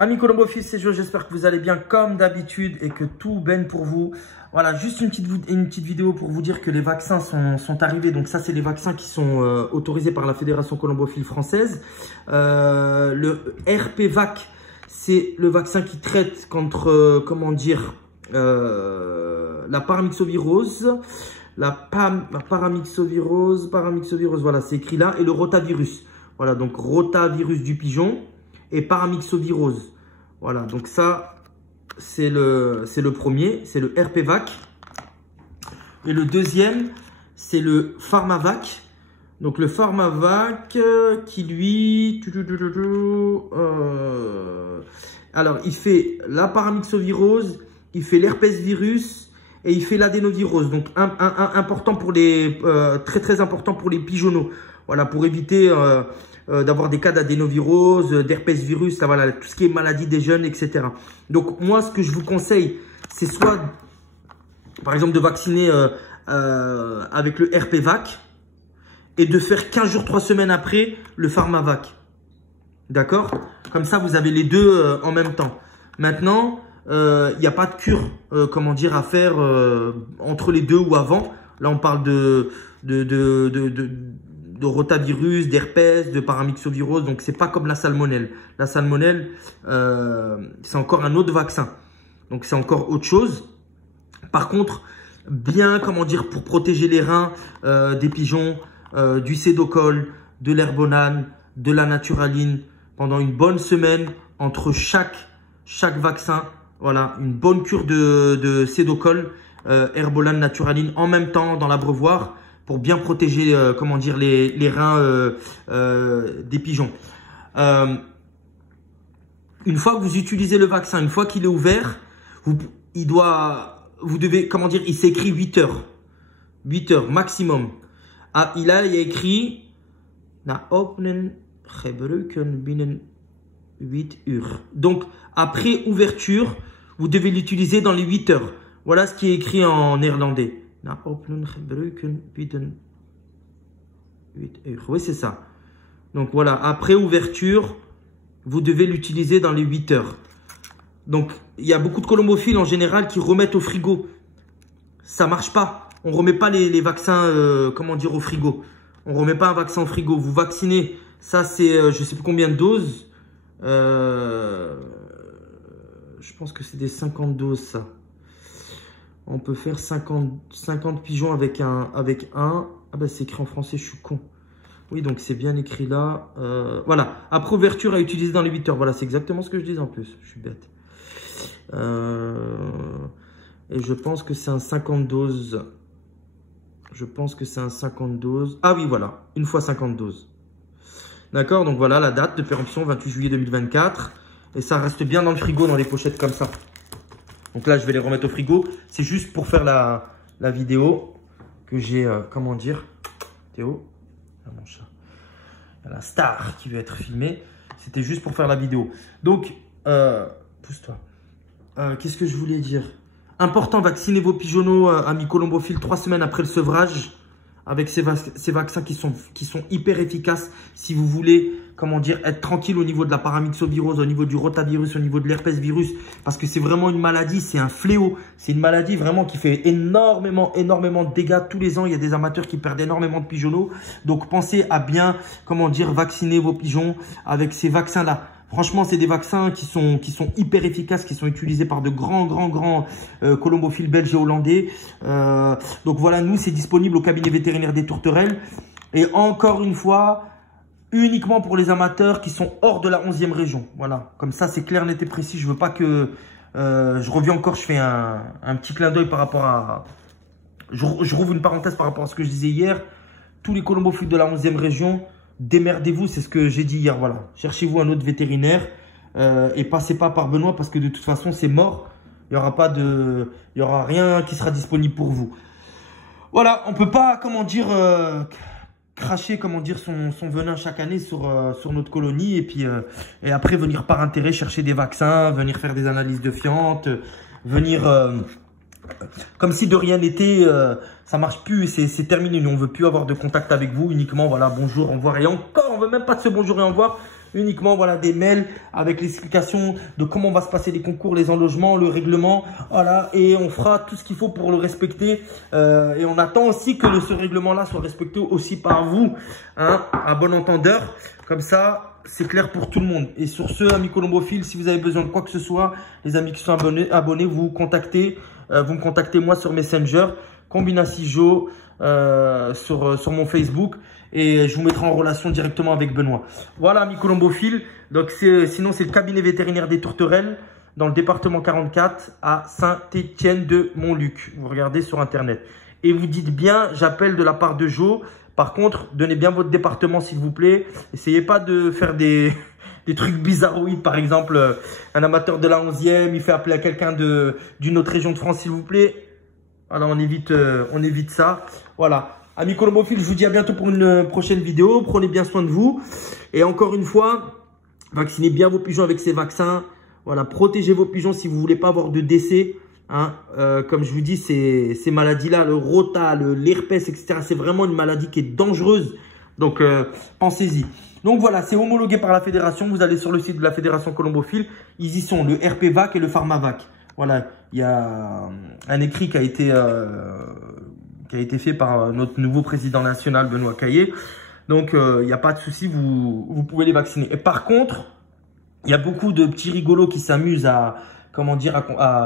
Amis colombophiles, c'est Joe, j'espère que vous allez bien comme d'habitude et que tout baigne pour vous. Voilà, juste une petite vidéo pour vous dire que les vaccins sont arrivés. Donc ça, c'est les vaccins qui sont autorisés par la Fédération colombophile française. Le RPVac, c'est le vaccin qui traite contre, la paramyxovirose. La paramyxovirose, voilà, c'est écrit là. Et le rotavirus. Voilà, donc rotavirus du pigeon et paramyxovirose. Voilà, donc ça, c'est le premier, c'est le RPVac. Et le deuxième, c'est le PharmaVac. Donc le PharmaVac qui lui... alors, il fait la paramyxovirose, il fait l'herpès virus et il fait l'adénovirose. Donc, important pour les, très important pour les pigeonneaux. Voilà, pour éviter d'avoir des cas d'adénovirose, d'herpès virus, voilà, tout ce qui est maladie des jeunes, etc. Donc, moi, ce que je vous conseille, c'est soit, par exemple, de vacciner avec le RPVac et de faire 15 jours, 3 semaines après, le PharmaVac. D'accord? Comme ça, vous avez les deux en même temps. Maintenant, il n'y a pas de cure, à faire entre les deux ou avant. Là, on parle de rotavirus, d'herpès, de paramyxovirose. Donc, c'est pas comme la salmonelle. La salmonelle, c'est encore un autre vaccin. Donc, c'est encore autre chose. Par contre, bien, pour protéger les reins des pigeons, du cédocolle, de l'herbonane, de la naturaline, pendant une bonne semaine, entre chaque vaccin. Voilà, une bonne cure de cédocolle, herbolane, naturaline en même temps dans l'abreuvoir pour bien protéger, les reins des pigeons. Une fois que vous utilisez le vaccin, une fois qu'il est ouvert, il s'écrit 8 heures. 8 heures maximum. Ah, il y a écrit na opnen gebruiken binnen 8 heures. Donc, après ouverture, vous devez l'utiliser dans les 8 heures. Voilà ce qui est écrit en néerlandais. Na opnen gebruiken binnen 8 heures. Oui, c'est ça. Donc, voilà. Après ouverture, vous devez l'utiliser dans les 8 heures. Donc, il y a beaucoup de colombophiles en général qui remettent au frigo. Ça marche pas. On ne remet pas les vaccins, au frigo. On ne remet pas un vaccin au frigo. Vous vaccinez. Ça, c'est, je ne sais plus combien de doses. Je pense que c'est des 50 doses, ça. On peut faire 50 pigeons avec un. Ah ben, c'est écrit en français, je suis con. Oui, donc c'est bien écrit là. Voilà. Après ouverture à utiliser dans les 8 heures. Voilà, c'est exactement ce que je disais en plus. Je suis bête. Et je pense que c'est un 50 doses. Ah oui, voilà. Une fois 50 doses. D'accord? Donc voilà la date de péremption, 28 juillet 2024. Et ça reste bien dans le frigo, dans les pochettes comme ça. Donc là, je vais les remettre au frigo. C'est juste pour faire la vidéo que j'ai, Théo, mon chat. La star qui veut être filmée. C'était juste pour faire la vidéo. Donc, pousse-toi. Qu'est-ce que je voulais dire? Important, vaccinez vos pigeonneaux, amis colombophiles, 3 semaines après le sevrage, avec ces vaccins qui sont hyper efficaces. Si vous voulez, être tranquille au niveau de la paramyxovirose, au niveau du rotavirus, au niveau de l'herpès virus, parce que c'est vraiment une maladie, c'est un fléau. C'est une maladie vraiment qui fait énormément de dégâts tous les ans. Il y a des amateurs qui perdent énormément de pigeonneaux. Donc, pensez à bien, vacciner vos pigeons avec ces vaccins-là. Franchement, c'est des vaccins qui sont hyper efficaces, qui sont utilisés par de grands colombophiles belges et hollandais. Donc voilà, nous, c'est disponible au cabinet vétérinaire des Tourterelles. Et encore une fois, uniquement pour les amateurs qui sont hors de la 11e région. Voilà, comme ça, c'est clair, net et précis. Je veux pas que... je reviens encore, je fais un petit clin d'œil par rapport à... Je rouvre une parenthèse par rapport à ce que je disais hier. Tous les colombophiles de la 11e région... Démerdez-vous, c'est ce que j'ai dit hier, voilà. Cherchez-vous un autre vétérinaire et passez pas par Benoît parce que de toute façon, c'est mort. Il n'y aura rien qui sera disponible pour vous. Voilà, on peut pas, cracher, son venin chaque année sur notre colonie et puis et après venir par intérêt chercher des vaccins, venir faire des analyses de fientes, venir comme si de rien n'était, ça marche plus, c'est terminé. Nous, on veut plus avoir de contact avec vous, uniquement, voilà, bonjour, au revoir. Et encore, on veut même pas de ce bonjour et au revoir. Uniquement voilà, des mails avec l'explication de comment va se passer les concours, les enlogements, le règlement. Voilà, et on fera tout ce qu'il faut pour le respecter. Et on attend aussi que ce règlement-là soit respecté aussi par vous, hein, à bon entendeur. Comme ça, c'est clair pour tout le monde. Et sur ce, amis colombophiles, si vous avez besoin de quoi que ce soit, les amis qui sont abonnés vous me contactez moi sur Messenger, Combinasijo, sur mon Facebook. Et je vous mettrai en relation directement avec Benoît. Voilà, amis colombophiles. Donc, sinon, c'est le cabinet vétérinaire des Tourterelles dans le département 44 à Saint-Étienne-de-Montluc. Vous regardez sur Internet. Et vous dites bien, j'appelle de la part de Jo. Par contre, donnez bien votre département, s'il vous plaît. Essayez pas de faire des trucs bizarroïdes. Par exemple, un amateur de la 11e, il fait appeler à quelqu'un d'une autre région de France, s'il vous plaît. Voilà, on évite ça. Voilà. Amis colombophiles, je vous dis à bientôt pour une prochaine vidéo. Prenez bien soin de vous. Et encore une fois, vaccinez bien vos pigeons avec ces vaccins. Voilà, protégez vos pigeons si vous voulez pas avoir de décès. Hein. Comme je vous dis, ces maladies-là, le rota, l'herpès, etc., c'est vraiment une maladie qui est dangereuse. Donc, pensez-y. Donc voilà, c'est homologué par la fédération. Vous allez sur le site de la fédération colombophile. Ils y sont, le RPVac et le Pharmavac. Voilà, il y a un écrit qui a été fait par notre nouveau président national, Benoît Caillé. Donc, il n'y a pas de souci, vous pouvez les vacciner. Et par contre, il y a beaucoup de petits rigolos qui s'amusent à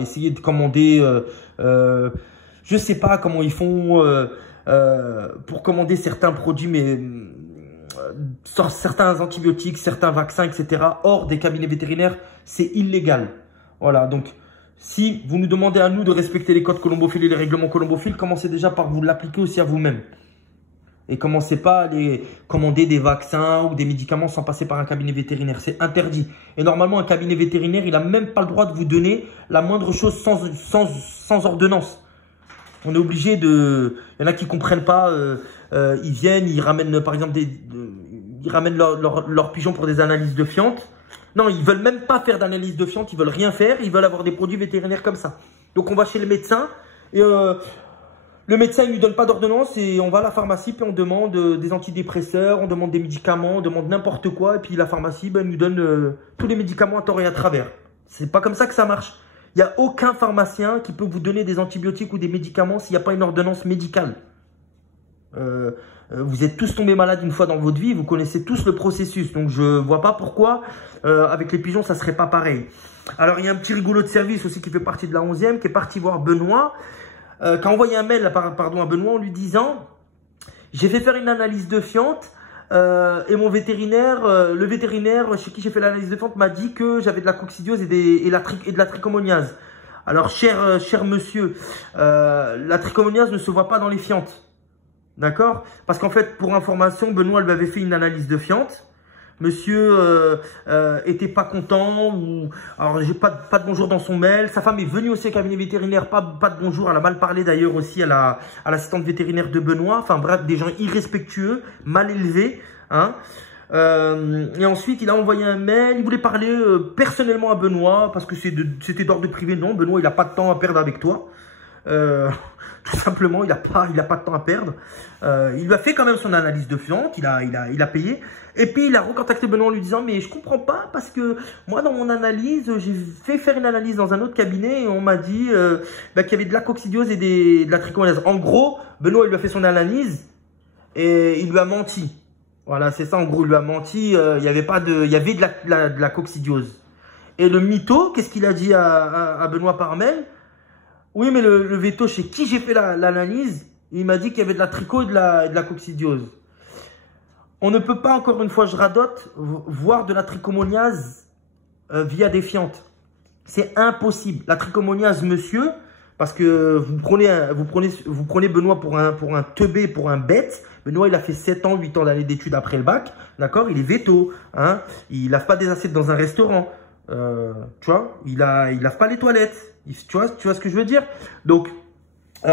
essayer de commander, je sais pas comment ils font pour commander certains produits, mais certains antibiotiques, certains vaccins, etc. hors des cabinets vétérinaires, c'est illégal. Voilà, donc si vous nous demandez à nous de respecter les codes colombophiles et les règlements colombophiles, commencez déjà par vous l'appliquer aussi à vous-même. Et commencez pas à aller commander des vaccins ou des médicaments sans passer par un cabinet vétérinaire. C'est interdit. Et normalement, un cabinet vétérinaire, il n'a même pas le droit de vous donner la moindre chose sans ordonnance. On est obligé de... Il y en a qui ne comprennent pas. Ils viennent, ils ramènent par exemple ils ramènent leurs pigeons pour des analyses de fientes. Non, ils veulent même pas faire d'analyse de fientes. Ils veulent rien faire. Ils veulent avoir des produits vétérinaires comme ça. Donc, on va chez le médecin et... le médecin ne lui donne pas d'ordonnance et on va à la pharmacie puis on demande des antidépresseurs, on demande des médicaments, on demande n'importe quoi et puis la pharmacie nous donne tous les médicaments à tort et à travers. C'est pas comme ça que ça marche. Il n'y a aucun pharmacien qui peut vous donner des antibiotiques ou des médicaments s'il n'y a pas une ordonnance médicale. Vous êtes tous tombés malades une fois dans votre vie, vous connaissez tous le processus. Donc je ne vois pas pourquoi avec les pigeons ça ne serait pas pareil. Alors il y a un petit rigolo de service aussi qui fait partie de la 11e qui est parti voir Benoît. Qui a envoyé un mail à Benoît en lui disant « J'ai fait faire une analyse de fientes et mon vétérinaire, le vétérinaire chez qui j'ai fait l'analyse de fientes m'a dit que j'avais de la coccidiose et de la trichomoniase. Alors, cher monsieur, la trichomoniase ne se voit pas dans les fientes. D'accord? Parce qu'en fait, pour information, Benoît lui avait fait une analyse de fientes. Monsieur était pas content ou alors j'ai pas de bonjour dans son mail. Sa femme est venue aussi au cabinet vétérinaire, pas de bonjour. Elle a mal parlé d'ailleurs aussi à l'assistante vétérinaire de Benoît. Enfin bref, des gens irrespectueux, mal élevés. Hein. Et ensuite, il a envoyé un mail. Il voulait parler personnellement à Benoît parce que c'était d'ordre privé. Non, Benoît, il n'a pas de temps à perdre avec toi. Tout simplement, il a pas de temps à perdre. Il lui a fait quand même son analyse de fientes, il a payé. Et puis, il a recontacté Benoît en lui disant « Mais je comprends pas parce que moi, dans mon analyse, j'ai fait faire une analyse dans un autre cabinet et on m'a dit qu'il y avait de la coccidiose et de la trichomoniase. » En gros, Benoît, il lui a fait son analyse et il lui a menti. Voilà, c'est ça, en gros, il lui a menti. Il y avait de la coccidiose. Et le mytho, qu'est-ce qu'il a dit à Benoît par mail? Oui, mais le veto chez qui j'ai fait l'analyse, il m'a dit qu'il y avait de la tricho et de la coccidiose. On ne peut pas, encore une fois, je radote, voir de la trichomoniase via des fientes. C'est impossible. La trichomoniase, monsieur, parce que vous prenez Benoît pour un teubé, pour un bête. Benoît, il a fait 7 ans, 8 ans d'années d'études après le bac. D'accord? Il est veto. Hein? Il lave pas des assiettes dans un restaurant. Tu vois? Il lave pas les toilettes. Tu vois ce que je veux dire? Donc, il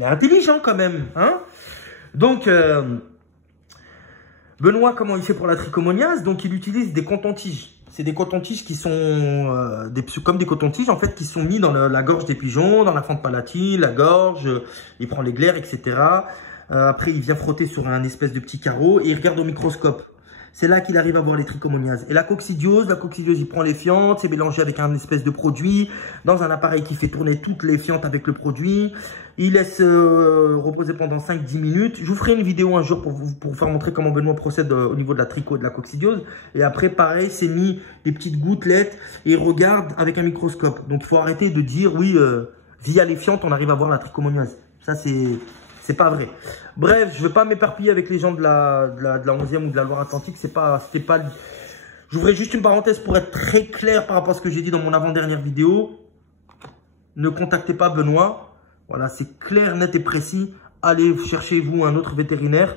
est intelligent quand même. Hein? Donc, Benoît, comment il fait pour la trichomoniase? Donc, il utilise des cotons-tiges. C'est des cotons-tiges qui sont comme des cotons-tiges en fait qui sont mis dans la gorge des pigeons, dans la fente palatine, la gorge. Il prend les glaires, etc. Après, il vient frotter sur un espèce de petit carreau et il regarde au microscope. c'est là qu'il arrive à voir les trichomoniases. Et la coccidiose, il prend les fientes, c'est mélangé avec un espèce de produit dans un appareil qui fait tourner toutes les fientes avec le produit. Il laisse reposer pendant 5-10 minutes. Je vous ferai une vidéo un jour pour vous faire montrer comment Benoît procède au niveau de la tricho et de la coccidiose. Et après, pareil, c'est mis des petites gouttelettes et il regarde avec un microscope. Donc, il faut arrêter de dire, oui, via les fientes, on arrive à voir la trichomoniase. Ça, c'est pas vrai. Bref, je ne veux pas m'éparpiller avec les gens de la 11e ou de la Loire-Atlantique. J'ouvrais juste une parenthèse pour être très clair par rapport à ce que j'ai dit dans mon avant-dernière vidéo. Ne contactez pas Benoît. Voilà, c'est clair, net et précis. Allez chercher vous un autre vétérinaire.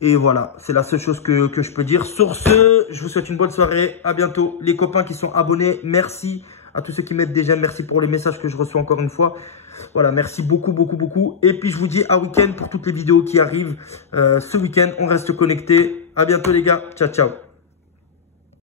Et voilà, c'est la seule chose que je peux dire. Sur ce, je vous souhaite une bonne soirée. À bientôt. Les copains qui sont abonnés, merci. À tous ceux qui mettent des j'aime, merci pour les messages que je reçois encore une fois. Voilà, merci beaucoup, beaucoup, beaucoup. Et puis, je vous dis à week-end pour toutes les vidéos qui arrivent. Ce week-end, on reste connectés. À bientôt, les gars. Ciao, ciao.